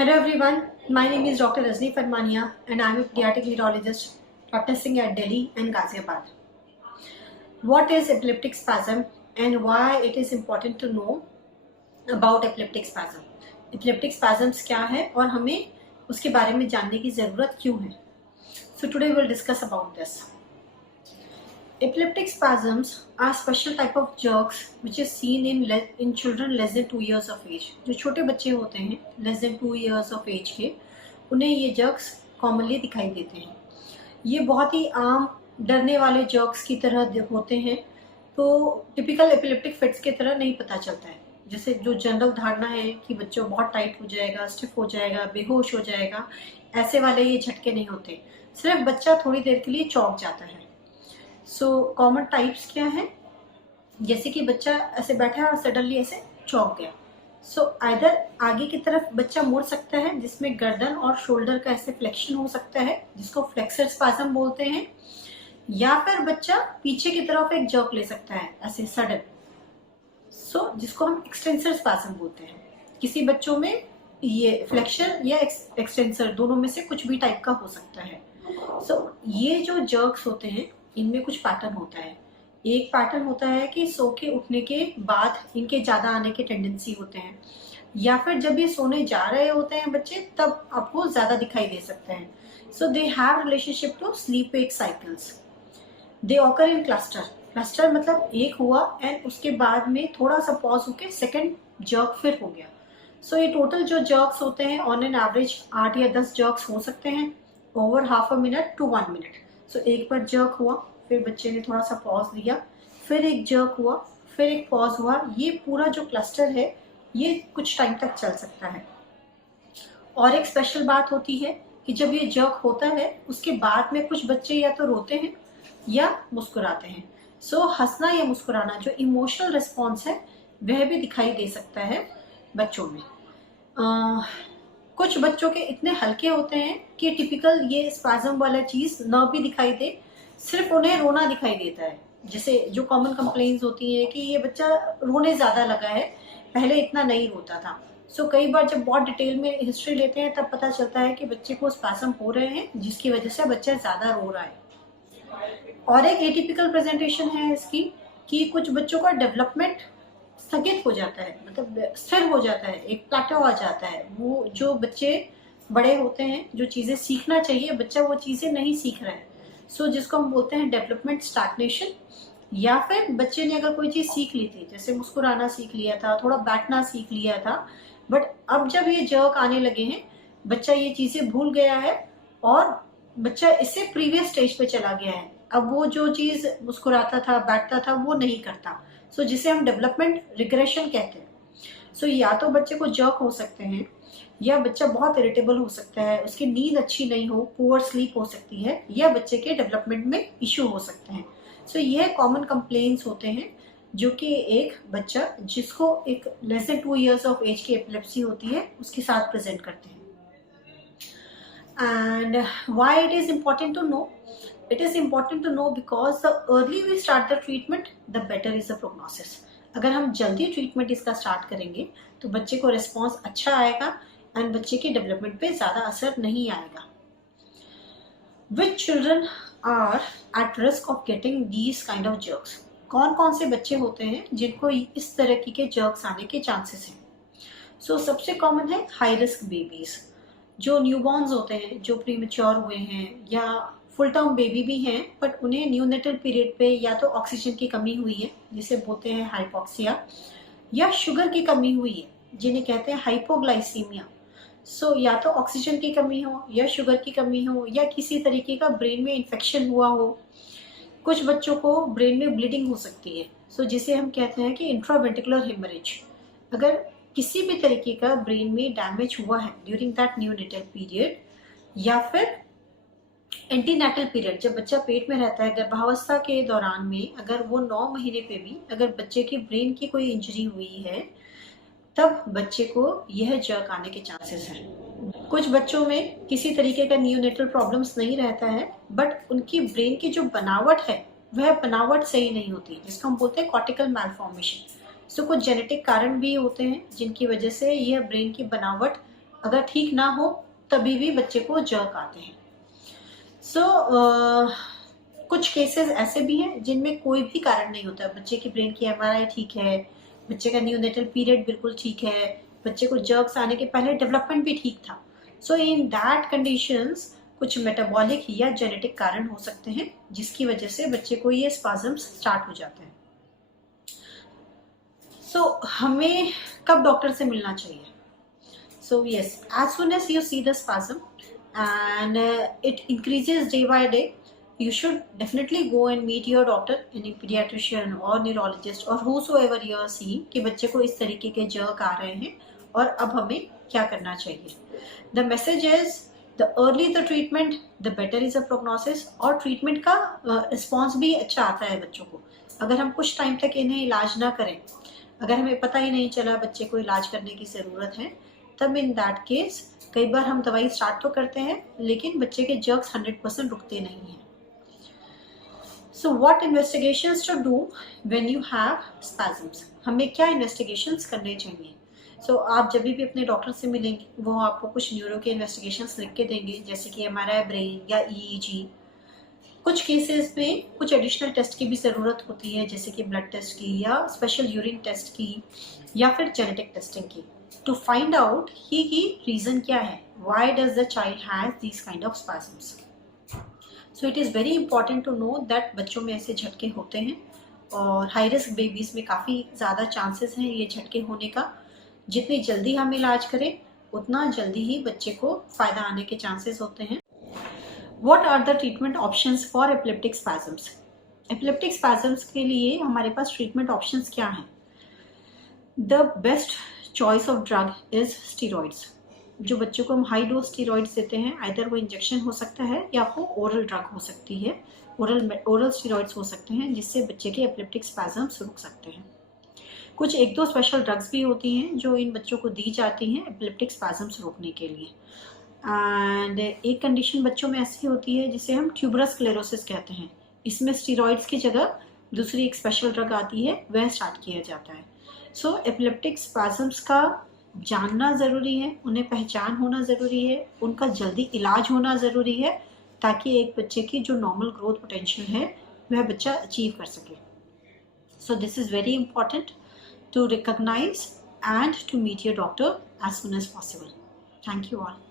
Hello everyone, my name is Dr. Rajni Farmania and I am a pediatric neurologist practicing at Delhi and Ghaziabad. What is epileptic spasm and why it is important to know about epileptic spasm? Epileptic spasms क्या है और हमें उसके बारे में जानने की ज़रूरत क्यों है? So today we will discuss about this. Epileptic spasms are special type of jerks which is seen in children less than 2 years of age. जो छोटे बच्चे होते हैं less than 2 years of age के, उन्हें ये jerks commonly दिखाई देते हैं. ये बहुत ही आम डरने वाले jerks की तरह होते हैं, तो typical epileptic fits की तरह नहीं पता चलता है. जैसे जो जनरल धारणा है कि बच्चों बहुत टाइट हो जाएगा, स्टिफ हो जाएगा, बेहोश हो जाएगा, ऐसे वाले ये झटके नहीं होते. सिर्फ बच्चा थोड़ी देर के लिए चौंक जाता है. सो कॉमन टाइप्स क्या है? जैसे कि बच्चा ऐसे बैठा है और सडनली ऐसे चौंक गया. सो आइदर आगे की तरफ बच्चा मुड़ सकता है जिसमें गर्दन और शोल्डर का ऐसे फ्लेक्शन हो सकता है जिसको फ्लेक्सर स्पाज्म बोलते हैं, या फिर बच्चा पीछे की तरफ एक जर्क ले सकता है ऐसे सडन, सो जिसको हम एक्सटेंसर स्पाज्म बोलते हैं. किसी बच्चों में ये फ्लेक्शन या एक्सटेंसर दोनों में से कुछ भी टाइप का हो सकता है. सो ये जो जर्क्स होते हैं इनमें कुछ पैटर्न होता है. एक पैटर्न होता है कि सो के उठने के बाद इनके ज़्यादा आने के टेंडेंसी होते हैं, या फिर जब ये सोने जा रहे होते हैं बच्चे तब आपको ज़्यादा दिखाई दे सकते हैं. So they have relationship to sleep wake cycles. They occur in cluster. Cluster मतलब एक हुआ एंड उसके बाद में थोड़ा सा पॉज होके सेकेंड जर्क फिर हो गया. सो ये टोटल जो जर्क्स होते हैं ऑन एन एवरेज 8 या 10 जर्क्स हो सकते हैं over half a minute to 1 minute. So एक बार जर्क हुआ, फिर बच्चे ने थोड़ा सा पॉज लिया, फिर एक जर्क हुआ, फिर एक पॉज हुआ. ये पूरा जो क्लस्टर है ये कुछ टाइम तक चल सकता है. और एक स्पेशल बात होती है कि जब ये जर्क होता है उसके बाद में कुछ बच्चे या तो रोते हैं या मुस्कुराते हैं. सो हंसना या मुस्कुराना जो इमोशनल रिस्पॉन्स है वह भी दिखाई दे सकता है बच्चों में. कुछ बच्चों के इतने हल्के होते हैं कि टिपिकल ये स्पाज्म वाला चीज न भी दिखाई दे, सिर्फ उन्हें रोना दिखाई देता है. जैसे जो कॉमन कंप्लेन्स होती है कि ये बच्चा रोने ज्यादा लगा है, पहले इतना नहीं रोता था. सो कई बार जब बहुत डिटेल में हिस्ट्री लेते हैं तब पता चलता है कि बच्चे को स्पाज्म हो रहे हैं जिसकी वजह से बच्चा ज्यादा रो रहा है. और एक एटिपिकल प्रेजेंटेशन है इसकी कि कुछ बच्चों का डेवलपमेंट स्थगित हो जाता है, मतलब स्थिर हो जाता है, एक प्लेटो आ जाता है. वो जो बच्चे बड़े होते हैं जो चीजें सीखना चाहिए बच्चा वो चीजें नहीं सीख रहा है. सो जिसको हम बोलते हैं डेवलपमेंट स्टैग्नेशन. या फिर बच्चे ने अगर कोई चीज सीख ली थी, जैसे मुस्कुराना सीख लिया था, थोड़ा बैठना सीख लिया था, बट अब जब ये जर्क आने लगे हैं बच्चा ये चीजें भूल गया है और बच्चा इससे प्रीवियस स्टेज पे चला गया है. अब वो जो चीज मुस्कुराता था, बैठता था, वो नहीं करता. सो जिसे हम डेवलपमेंट रिग्रेशन कहते हैं. सो या तो बच्चे को जर्क हो सकते हैं, या बच्चा बहुत इरिटेबल हो सकता है, उसकी नींद अच्छी नहीं हो, पुअर स्लीप हो सकती है, या बच्चे के डेवलपमेंट में इश्यू हो सकते हैं. सो यह कॉमन कंप्लेन्स होते हैं जो कि एक बच्चा जिसको एक less than 2 years of age की एपिलेप्सी होती है उसके साथ प्रेजेंट करते हैं. And why it is important to know? It is important to know because the early we start the treatment, the better is the prognosis. अगर हम जल्दी ट्रीटमेंट इसका स्टार्ट करेंगे तो बच्चे को रिस्पॉन्स अच्छा आएगा एंड बच्चे के डेवलपमेंट पे ज़्यादा असर नहीं आएगा. Which children are at risk of getting these kind of jerks? कौन कौन से बच्चे होते हैं जिनको इस तरह के जर्क्स आने के चांसेस हैं? सो सबसे कॉमन है हाई रिस्क बेबीज, जो न्यूबॉर्न्स होते हैं, जो प्रीमेच्योर हुए हैं या फुल टर्म बेबी भी हैं बट उन्हें न्यूनेटल पीरियड पे या तो ऑक्सीजन की कमी हुई है जिसे बोलते हैं हाइपोक्सिया, या शुगर की कमी हुई है जिन्हें कहते हैं हाइपोग्लाइसीमिया. सो या तो ऑक्सीजन की कमी हो या शुगर की कमी हो या किसी तरीके का ब्रेन में इन्फेक्शन हुआ हो. कुछ बच्चों को ब्रेन में ब्लीडिंग हो सकती है, सो जिसे हम कहते हैं कि इंट्रावेंट्रिकुलर हेमरेज. अगर किसी भी तरीके का ब्रेन में डैमेज हुआ है ड्यूरिंग दैट न्यूनेटल पीरियड, या फिर एंटीनेटल पीरियड जब बच्चा पेट में रहता है गर्भावस्था के दौरान में, अगर वो 9 महीने पे भी अगर बच्चे की ब्रेन की कोई इंजरी हुई है तब बच्चे को यह जर्क आने के चांसेस हैं. कुछ बच्चों में किसी तरीके का न्यूनेटल प्रॉब्लम्स नहीं रहता है बट उनकी ब्रेन की जो बनावट है वह बनावट सही नहीं होती, जिसको हम बोलते हैं कॉर्टिकल मैलफॉर्मेशन. सो कुछ जेनेटिक कारण भी होते हैं जिनकी वजह से यह ब्रेन की बनावट अगर ठीक ना हो तभी भी बच्चे को जर्क आते हैं। सो कुछ केसेस ऐसे भी हैं जिनमें कोई भी कारण नहीं होता, बच्चे की ब्रेन की एमआरआई ठीक है, बच्चे का न्यूनेटल पीरियड बिल्कुल ठीक है, बच्चे को जर्क्स आने के पहले डेवलपमेंट भी ठीक था। सो इन दैट कंडीशंस कुछ मेटाबॉलिक या जेनेटिक कारण हो सकते हैं जिसकी वजह से बच्चे को ये स्पाजम्स स्टार्ट हो जाते हैं। सो हमें कब डॉक्टर से मिलना चाहिए? So yes, as soon as you see the spasm and it increases day by day, you should definitely go and meet your doctor, any pediatrician or neurologist or whosoever you are seeing कि बच्चे को इस तरीके के jerk आ रहे हैं और अब हमें क्या करना चाहिए। The message is the early the treatment, the better is the prognosis। और ट्रीटमेंट का रिस्पॉन्स भी अच्छा आता है बच्चों को। अगर हम कुछ टाइम तक इन्हें इलाज ना करें, अगर हमें पता ही नहीं चला बच्चे को इलाज करने की ज़रूरत है, तब इन दैट केस कई बार हम दवाई स्टार्ट तो करते हैं लेकिन बच्चे के जर्क्स 100% रुकते नहीं हैं। So what investigations to do when you have spasms? हमें क्या इन्वेस्टिगेशंस करने चाहिए? सो आप जब भी अपने डॉक्टर से मिलेंगे वो आपको कुछ न्यूरो के इन्वेस्टिगेशंस लिख के देंगे, जैसे कि एमआरआई ब्रेन या ईईजी। कुछ केसेस में कुछ एडिशनल टेस्ट की भी ज़रूरत होती है, जैसे कि ब्लड टेस्ट की या स्पेशल यूरिन टेस्ट की या फिर जेनेटिक टेस्टिंग की, टू फाइंड आउट कि रीज़न क्या है, why does the child has this kind of spasms. So it is very important to know that बच्चों में ऐसे झटके होते हैं और हाई रिस्क बेबीज़ में काफ़ी ज़्यादा चांसेस हैं ये झटके होने का। जितनी जल्दी हम इलाज करें उतना जल्दी ही बच्चे को फ़ायदा आने के चांसेस होते हैं। What are the treatment options for epileptic spasms? Epileptic spasms के लिए हमारे पास treatment options क्या हैं? The best choice of drug is steroids। जो बच्चों को हम हाई डोज स्टीरॉइड्स देते हैं, आइदर वो इंजेक्शन हो सकता है या वो ओरल ड्रग हो सकती है, ओरल स्टीरॉइड्स हो सकते हैं जिससे बच्चे के एपिलेप्टिक स्पैज़म्स रुक सकते हैं। कुछ एक दो स्पेशल ड्रग्स भी होती हैं जो इन बच्चों को दी जाती हैं एपिलेप्टिक स्पैज़म्स रोकने के लिए। एंड एक कंडीशन बच्चों में ऐसी होती है जिसे हम ट्यूबरस स्क्लेरोसिस कहते हैं। इसमें स्टीरॉइड्स की जगह दूसरी एक स्पेशल ड्रग आती है, वह स्टार्ट किया जाता है। सो एपिलेप्टिक स्पैज़म्स का जानना ज़रूरी है, उन्हें पहचान होना ज़रूरी है, उनका जल्दी इलाज होना ज़रूरी है ताकि एक बच्चे की जो नॉर्मल ग्रोथ पोटेंशियल है वह बच्चा अचीव कर सके। So this is very important to recognise and to meet your doctor as soon as possible. Thank you all.